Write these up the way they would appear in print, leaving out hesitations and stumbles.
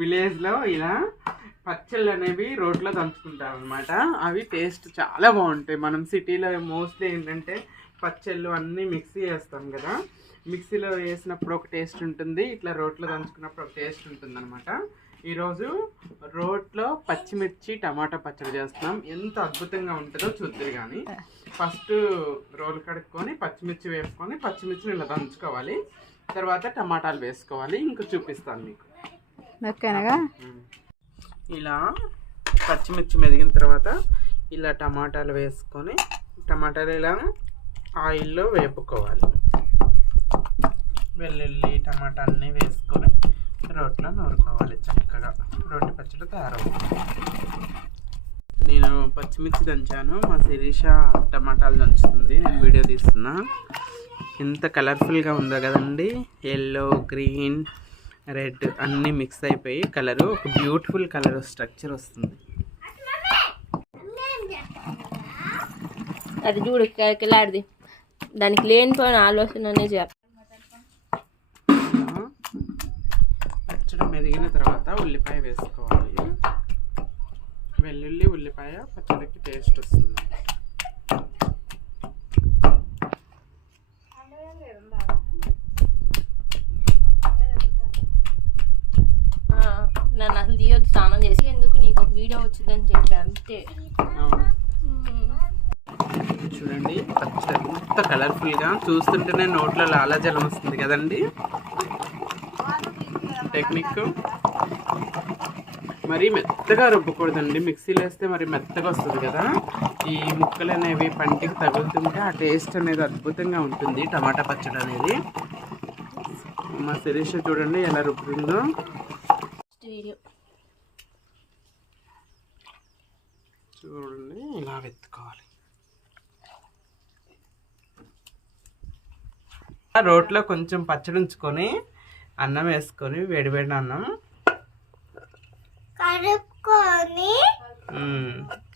విలేజ్లో ఇలా పచ్చళ్ళు అనేవి రోట్లో దంచుకుంటారు అనమాట. అవి టేస్ట్ చాలా బాగుంటాయి. మనం సిటీలో మోస్ట్లీ ఏంటంటే పచ్చళ్ళు అన్నీ మిక్సీ చేస్తాం కదా, మిక్సీలో వేసినప్పుడు ఒక టేస్ట్ ఉంటుంది, ఇట్లా రోట్లో దంచుకున్నప్పుడు ఒక టేస్ట్ ఉంటుంది అనమాట. ఈరోజు రోట్లో పచ్చిమిర్చి టమాటా పచ్చడి చేస్తున్నాం. ఎంత అద్భుతంగా ఉంటుందో చూద్దరు. కానీ ఫస్ట్ రోలు కడుక్కొని పచ్చిమిర్చి వేసుకొని పచ్చిమిర్చిని ఇలా దంచుకోవాలి, తర్వాత టమాటాలు వేసుకోవాలి. ఇంకా చూపిస్తాను మీకు. ఇలా పచ్చిమిర్చి మెదిగిన తర్వాత ఇలా టమాటాలు వేసుకొని టమాటాలు ఇలా ఆయిల్లో వేపుకోవాలి. వెల్లుల్లి టమాటా అన్నీ వేసుకొని రోట్లో నూరుకోవాలి. చక్కగా రోటి పచ్చడి తయారవుతుంది. నేను పచ్చిమిర్చి దంచాను, మా శిరీష టమాటాలు దంచుతుంది, నేను వీడియో తీస్తున్నా. ఎంత కలర్ఫుల్గా ఉందో కదండి. ఎల్లో, గ్రీన్, రెడ్ అన్నీ మిక్స్ అయిపోయి కలరు ఒక బ్యూటిఫుల్ కలర్ స్ట్రక్చర్ వస్తుంది. అది చూడు కిలాడిది, దానికి లేనిపోయిన ఆలోచననే చేయాలి. పచ్చడి మెదిగిన తర్వాత ఉల్లిపాయ వేసుకోవాలి. వెల్లుల్లి ఉల్లిపాయ పచ్చడికి టేస్ట్ వస్తుంది. నన్ను అసలు తీయొద్దు, స్నానం చేసి ఎందుకు నీకు ఒక వీడియో వచ్చిందని చెప్పి అంతే. చూడండి పచ్చడి ఎంత కలర్ఫుల్గా, చూస్తుంటేనే నోట్లో లాలాజలం వస్తుంది కదండి. టెక్నిక్ మరి మెత్తగా రుబ్బకూడదండి, మిక్సీలో వేస్తే మరి మెత్తగా వస్తుంది కదా. ఈ ముక్కలు అనేవి పంటికి తగులుతుంటే ఆ టేస్ట్ అనేది అద్భుతంగా ఉంటుంది టమాటా పచ్చడి అనేది. మా శిరీష చూడండి ఎలా రుబ్బుతుందో. చూడండి ఇలా వెతుకోవాలి. రోట్లో కొంచెం పచ్చడి ఉంచుకొని అన్నం వేసుకొని వేడివేడిన అన్నం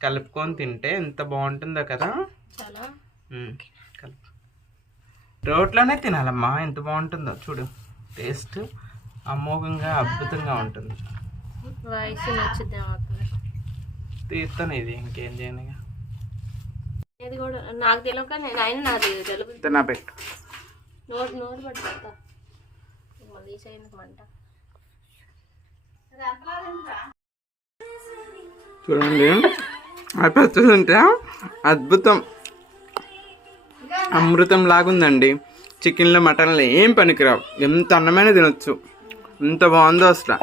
కలుపుకొని తింటే ఎంత బాగుంటుందో కదా. రోట్లోనే తినాలమ్మా, ఎంత బాగుంటుందో చూడు. టేస్ట్ అమోఘంగా అద్భుతంగా ఉంటుంది. తీస్తాను ఇది, ఇంకేం చేయను. ఇది కూడా నాకు తెలియక ఆయన నాకు తెలుగు నా పెట్టు. నోరు పట్టుకుంటా మళ్ళీ మంట. చూడండి ఆ పచ్చడి తింటే అద్భుతం, అమృతం లాగుందండి. చికెన్లో మటన్లో ఏం పనికిరావు, ఎంత అన్నమైన తినొచ్చు, ఎంత బాగుందో అసలు.